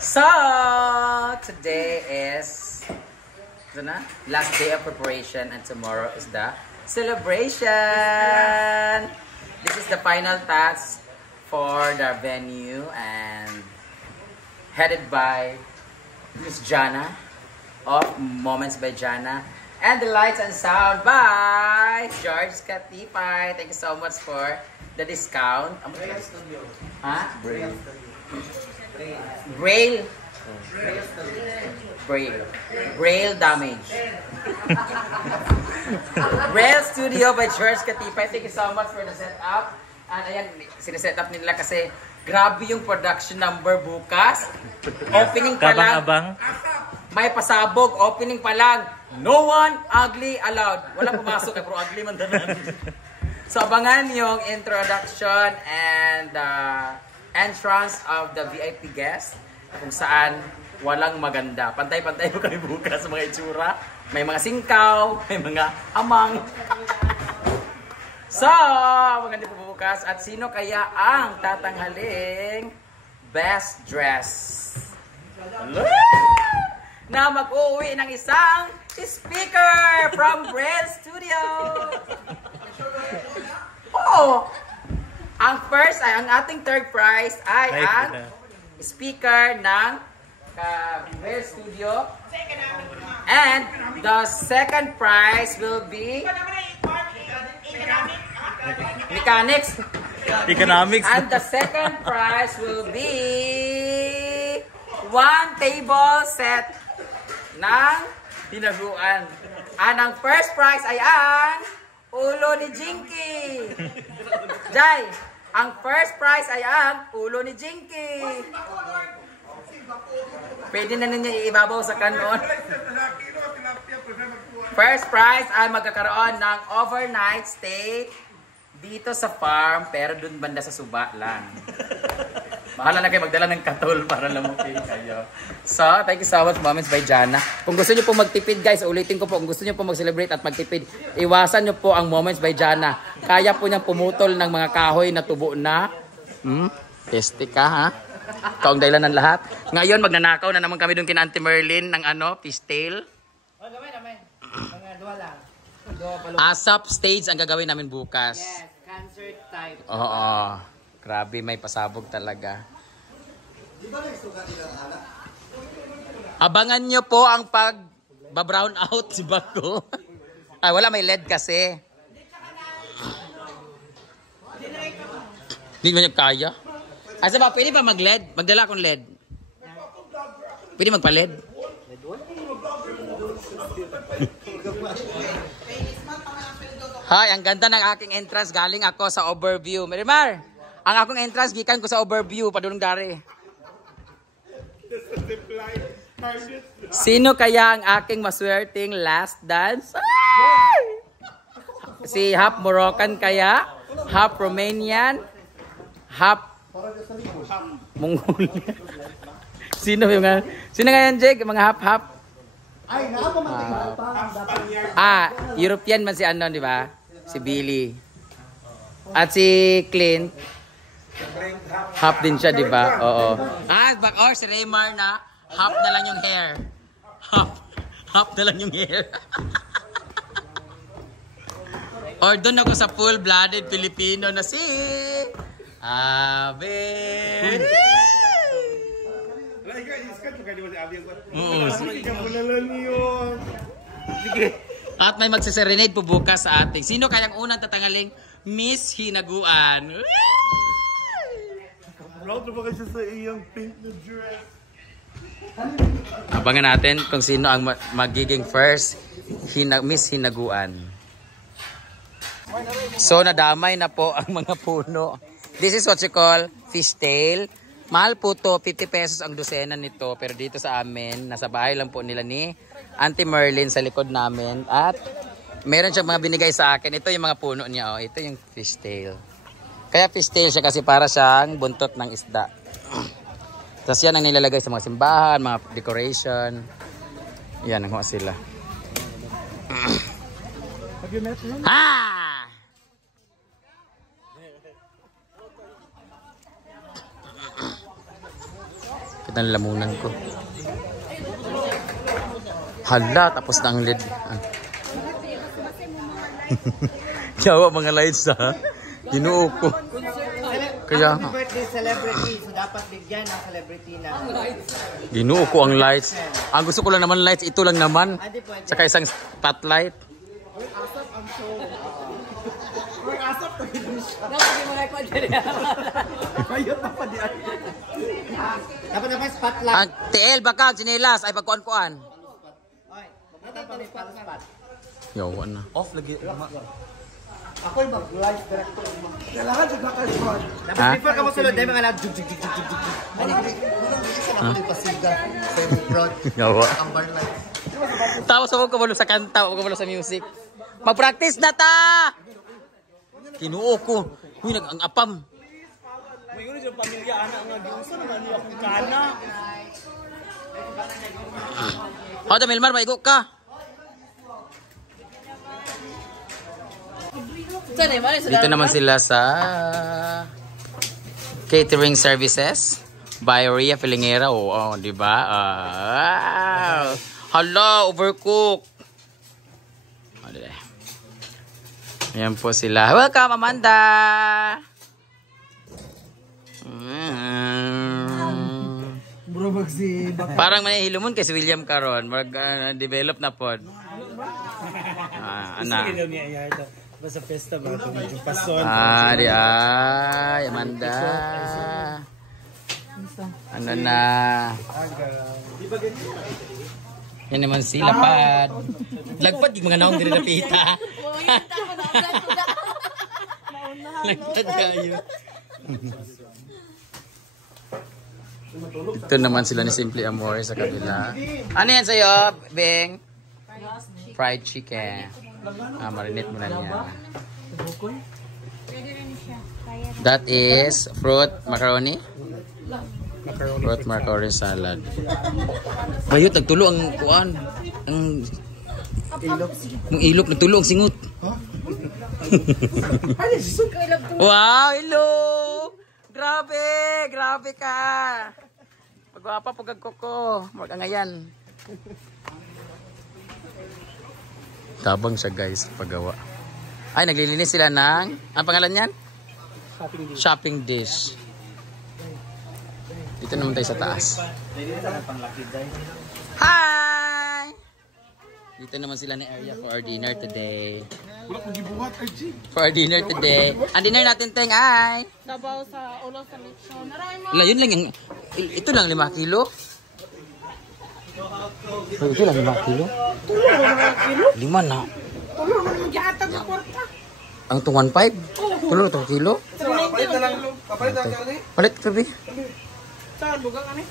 So, today is last day of preparation and tomorrow is the celebration. This is the final task for the venue and headed by Miss Jana of Moments by Jana. And the lights and sound by George Katipay. Thank you so much for the discount. Huh? Braille. Braille damage. Braille Studio by George Katipay. Thank you so much for the setup. And ayan, sineset up nila kasi grabe yung production number bukas. Opening pa lang. May pasabog. Opening pa lang. No one ugly allowed. Wala pumasok pero ugly man tanan. So abangan yung introduction and entrance of the VIP guest kung saan walang maganda. Pantay-pantay po kami bukas sa mga itsura. May mga singkaw, may mga amang. So, maganda po bukas. At sino kaya ang tatanghaling best dress? Na mag-uwi ng isang speaker from Braille Studio. Oh, ang first ay ang ating third prize ay ang speaker ng Braille Studio. And the second prize will be Economics. And the second prize will be one table set ng hinaguan. And ang first prize ay ang ulo ni Jinky. Jai, ang first prize ay ang ulo ni Jinky. Pwede na ninyo iibabaw sa kanon. First prize ay magkakaroon ng overnight stay dito sa farm pero dun banda sa Suba lang. Bahala na kayo magdala ng katol para lamukin kayo. So, thank you so much, Moments by Jana. Kung gusto nyo po magtipid, guys, ulitin ko po, kung gusto nyo po mag-celebrate at magtipid, iwasan nyo po ang Moments by Jana. Kaya po niyang pumutol ng mga kahoy na tubo na. Testi ka, ha? Ito ang dahilan ng lahat. Ngayon, magnanakaw na naman kami doon kina Auntie Merlin ng fishtail. Mga dua lang. ASAP stage ang gagawin namin bukas. Yes, concert type. Oo. Grabe, may pasabog talaga. Abangan nyo po ang pag-brown out si Bako. Ay, wala, may LED kasi. Hindi mo niya kaya. Asa ba, pwede ba mag-LED? Magdala akong LED. Pwede magpa-LED? Hi, ang ganda ng aking entrance. Galing ako sa overview. Marimar! Ang akong entrance, gikan ko sa overview, padulong dari. Sino kaya ang aking maswerteng last dance? Ay! Si half Moroccan kaya? Half Romanian? Half Mongolian? Sino nga yan, Jake? Mga half-half? European man si ano, di ba? Si Billy. At si Clint. Half din siya, di ba? Oo. Or si Raymar na half na lang yung hair. Half na lang yung hair. Or doon ako sa full-blooded Filipino na si Abe. At may magsiserenade po bukas sa ating. Sino kayang unang tatangaling Miss Hinaguan? Proud na ba kasi sa iyong pink na dress? Abangan natin kung sino ang magiging first Miss Hinaguan. So nadamay na po ang mga puno. This is what you call fishtail. Mahal po to, 50 pesos ang dosena nito. Pero dito sa amin, nasa bahay lang po nila ni Auntie Merlin sa likod namin. At meron siyang mga binigay sa akin. Ito yung mga puno niya. Oh. Ito yung fishtail. Kaya fishtail siya kasi para siyang buntot ng isda. Tapos yan ang nilalagay sa mga simbahan, mga decoration. Yan, ang sila. Have you met him? Ha! Kita ang lamunan ko. Hala, tapos na ang lid. Jawa mga lights ha. Ginuo ko. Kaya Happy birthday celebrity, so dapat bigyan ng celebrity na ginuo ko ang lights. Ang gusto ko lang naman lights, ito lang naman. Saka isang spotlight. dapat na spotlight. Ang TL baka sinilas ay pagkuan-kuan. Yawan na. Off lagi. Ako yung mag-live director. Kailangan siya naka-shot. Dapat before ka masulod, dahil mga jug. Ano yung pasiga? Favorite prod. Yawa. Ang bar light. Tapos ako kabalo sa kanta, ako kabalo sa music. Mag-practice na ta! Kinuo ko. Uy, ang apam. May yun yung pamilya, anak nga giuso naman yung akong kana. Hoda Milmar, maigo ka. Dito naman sila sa catering services by Ria Filingera. Oh, di ba? Hala, overcook. Ayan po sila. Welcome, Amanda! Bro, magsi. Parang manihilumon kay si William Caron. Mag-develop na po. Ana. Basta festa ba? Medyo pason. Di ay, Amanda. Ano na? Yan naman si Lapad. Lagpad yung mga naong din napita. Lagpad kayo. Ito naman sila ni Simply Amore sa kabila. Ano yan sa'yo, Beng? Fried chicken. Marinate mo na niya. That is fruit macaroni? Fruit macaroni salad. Bayot, nagtulo ang kuan. Ang ilok, nagtulo ang singot. Wow, ilok! Grabe! Grabe ka! Pagwapa, pagkakoko. Mag-angayan. Tabang siya guys, paggawa. Ay, naglilinis sila ng... Ang pangalan yan? Shopping dish. Dito naman tayo sa taas. Hi! Dito naman sila ni Area for our dinner today. For our dinner today. Ang dinner natin, Teng, ay... Sabaw sa ulo sa lechon. Yun lang yung... Ito lang 5 kilo. Ito lang 5 kilo. 5 na. Ang 215? Tulo 2 kilo? Papalit na lang. Papalit na lang. Palit ka, Bi. Saan? Bugang ano?